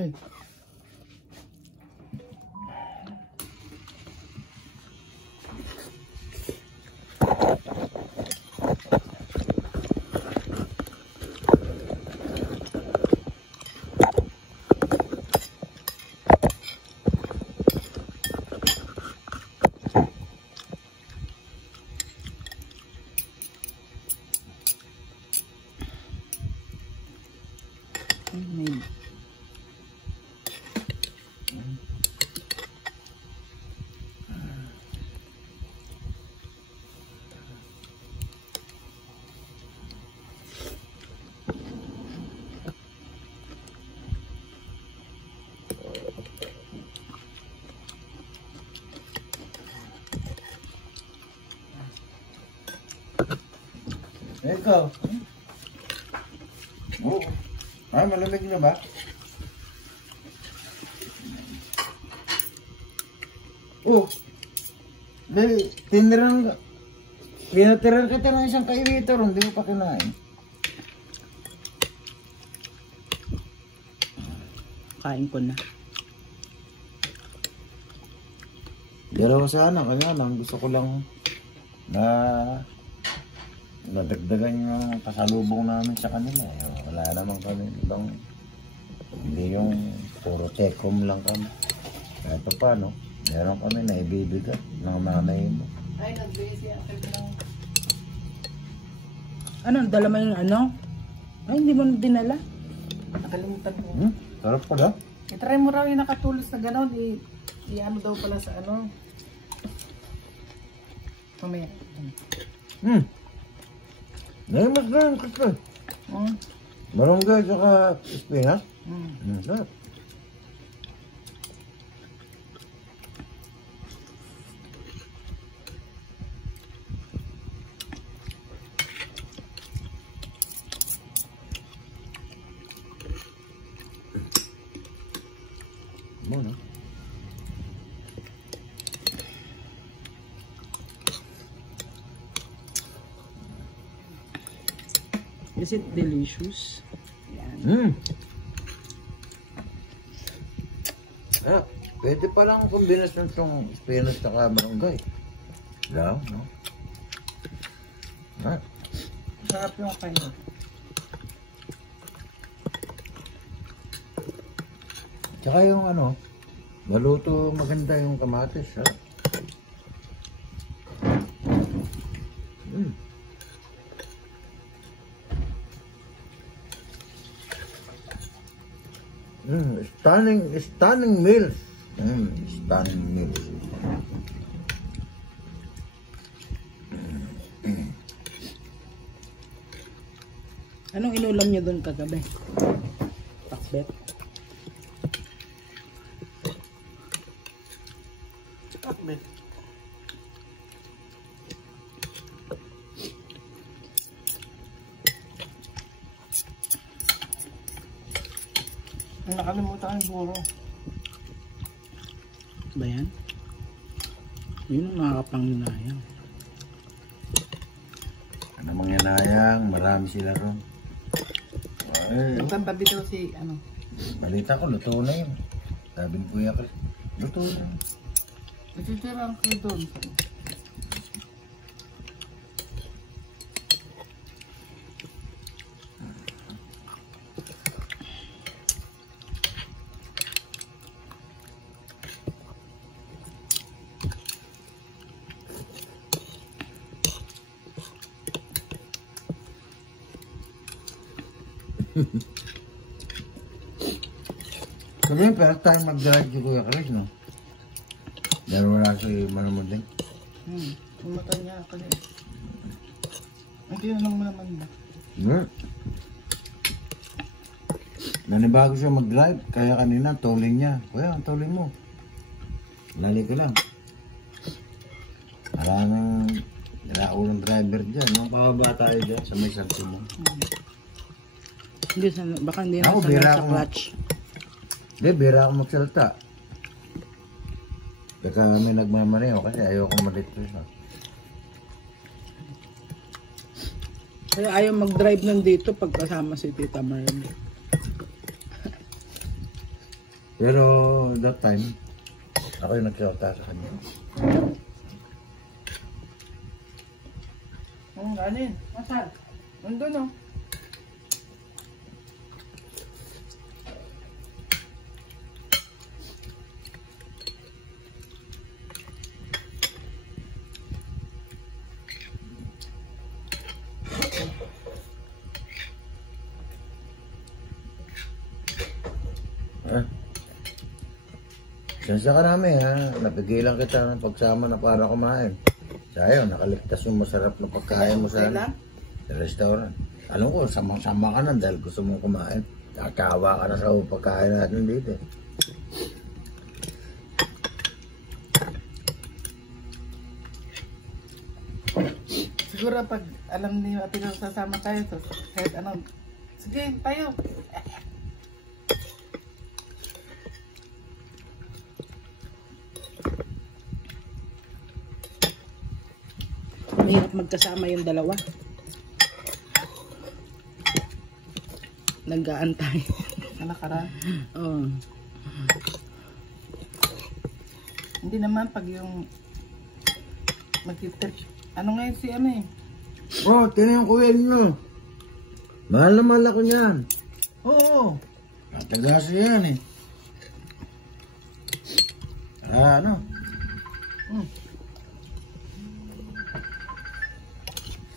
pa eh. Ikaw? Oo. Ay, malamig na ba? Oh. Dahil, pinatiran kita ng isang kaibitor, hindi mo pa kinain. Kain ko na. Dalawa sana, kanya lang. Gusto ko lang na nadagdagan yung pasalubong namin sa kanila. Wala naman kami ibang, hindi yung puro tekom lang kami. Kahit pa paano, meron kami na ibibigay ng nanay mo. Ay, nag-busy ako lang. Ano, dala mo yung ano? Ay, hindi mo dinala. Nakalimutan mo. Sarap pala. I-try mo raw yung nakatulos na gano'n. I-ano daw pala sa ano. Mamaya. Ngayon mas ganyan kasi. Malunggay saka spinach. Sarap. Bueno. Is it delicious? Yan. Ah, pwede palang kombinasyon itong spinach at malunggay. Lang, no? Ah. Sarap yung kayo. Tsaka yung ano, maluto maganda yung kamatis, ha? Stunning meals. Stunning meals. Anong inulam niyo doon kagabi? Pakbet? Pakbet. Nakalimutan ang buro. Ba yan? Yun ang nakakapanginayang. Ano mangyanayang? Marami sila ron. Ay, Nagtabi daw si ano? balita ko, luto na yun. Sabi ni Kuya Chris, luto na. Nagtitirang kayo doon. Kasi yung first time mag-drive si Kuya Chris, no? Dahil wala si Manamunding. Pumunta niya kasi. Ang tinanong mo naman ba? Nanibago siya mag-drive, kaya kanina tolling niya. Kuya, ang tolling mo. Lali ko lang. Maraming nilaulang driver dyan, no? Pababa tayo dyan sa may sarti mo. Hindi, baka hindi na Ako, sanay bira sa ako. clutch. Hindi, bira ako magsalita. Baka may nagmamaneho kasi ayoko malito siya. Kaya ayaw mag-drive nandito pag kasama si Tita Marley. Pero that time, ako yung nagkakata sa kanya. Ang ganin. Masal. Nandun o. Sensya ka namin ha, napigilan kita ng pagsama na para kumain. Sayo, nakaligtas yung masarap na pagkain mo sa restaurant. Alam ko, samang-sama ka na dahil gusto mong kumain. Kakawa ka na sa pagkain natin dito. Siguro pag alam niyo at sasama tayo, so kahit anong, sige, tayo. Mahirap magkasama yung dalawa. Nag-aantay. Sa nakaraan. Oo. Hindi naman pag yung mag-trip. Ano ngayon si ano eh? Oh, tinan yung kuwel nyo. Mahal na mahal ako niyan. Oo. Matagasi yan eh. Ano?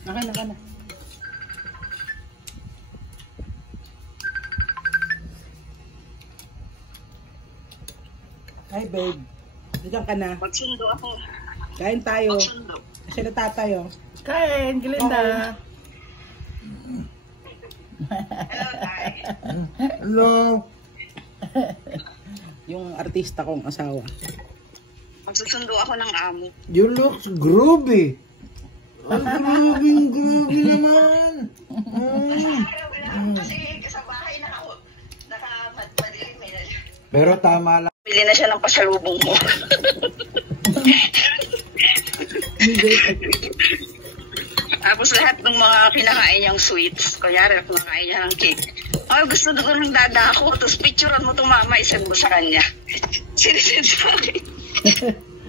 Naka na. Hi babe. Diyan ka na. Magsundo ako. Kain tayo. Magsundo. Kasi natatayo. Kain, Glinda. Hello, Tay. Hello. Yung artista kong asawa. Magsusundo ako ng amo. You look groovy. Ang groovy naman. Kasi sa bahay naka-madilim eh. Pero tama lang. Bili na siya ng pasalubong mo. Tapos lahat ng mga kinakain niyang sweets, kunyari kumakain niya ng cake. Ay, gusto ko ng dada ako. Tapos picturean mo itong mama, isend mo sa kanya. Sinisend sa akin.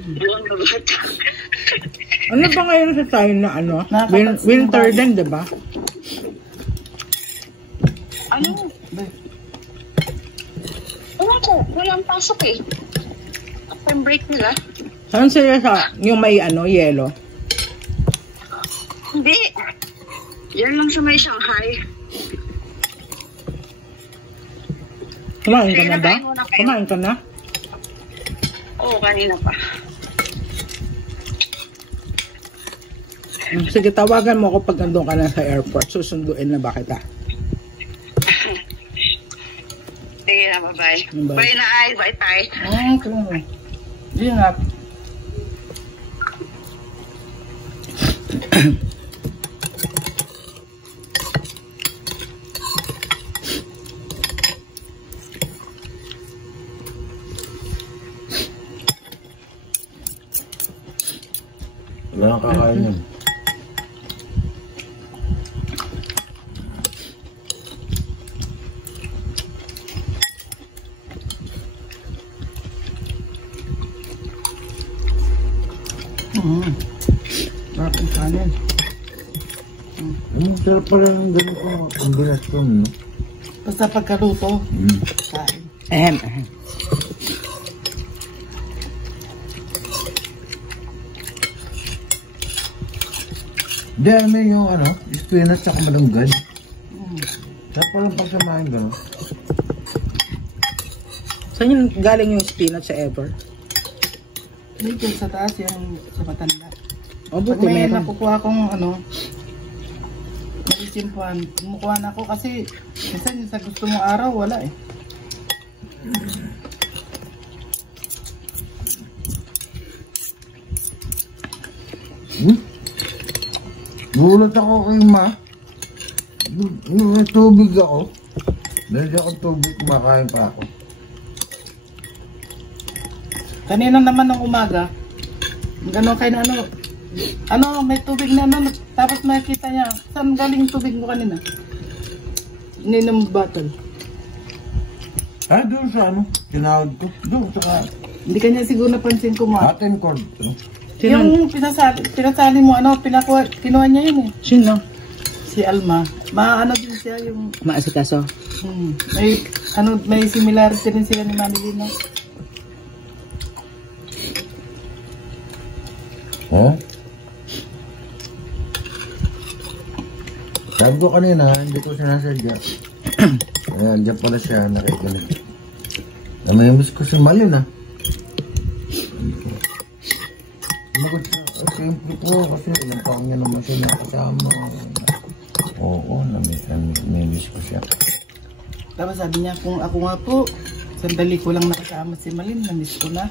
Buwan na bata. Ano ba ngayon sa tayo na ano? Winter din, diba? Ano? Ewan ko, walang pasok eh. Time break nila. Saan sila sa yung may ano, yelo? Hindi. Yan lang sa may Shanghai. Kumain ka na ba? Kumain ka na? Oo, kanina pa. Sige, tawagan mo ako pag andun ka na sa airport. Susunduin na ba kita? Sige na, bye-bye. Bye. Bye na ay, bye tayo. Okay. Ingat. Wala nang kakain yun. Sarap ang kanin. Sarap pala ng ganito. Ang binatong, no? Basta pagkaluto, kain. Ahem. Hindi, ano yung ano, spinach at malunggay. Sarap pala pagsamahin gano'n. Saan yung galing yung spinach sa ever? Dito sa taas yung sa matanda. O, Pag buti may meron. nakukuha kong ano, malisimpuan, kumukuha na ako kasi minsan yung sa gusto mong araw, wala eh. Gulat ako kay Ma. May tubig ako. Dahil ako tubig, kumakain pa ako. Kanina naman ng umaga, gano'n kayo na ano, may tubig na ano, tapos makikita niya, saan galing yung tubig mo kanina? Ininom bottle. Ah, doon sa ano? tinawag ko. Doon, saka Hindi kanya siguro napansin ko mo. atin cord. Yung pinasali mo, kinuha niya yun eh. Sino? Si Alma. Maano din siya yung... Maasikaso. May similarity rin sila ni Mami Lino. Oh? Sabi ko kanina, hindi ko sinasadya. Ayan, dyan pala siya, nakikinig. Namimiss ko si Malin ah. Sinagot siya, siyempre po, kasi ilang taong niya naman siya nakasama. Oo, namimiss ko siya. Tapos sabi niya, kung ako nga po, sandali ko lang nakasama si Malin, namiss ko na.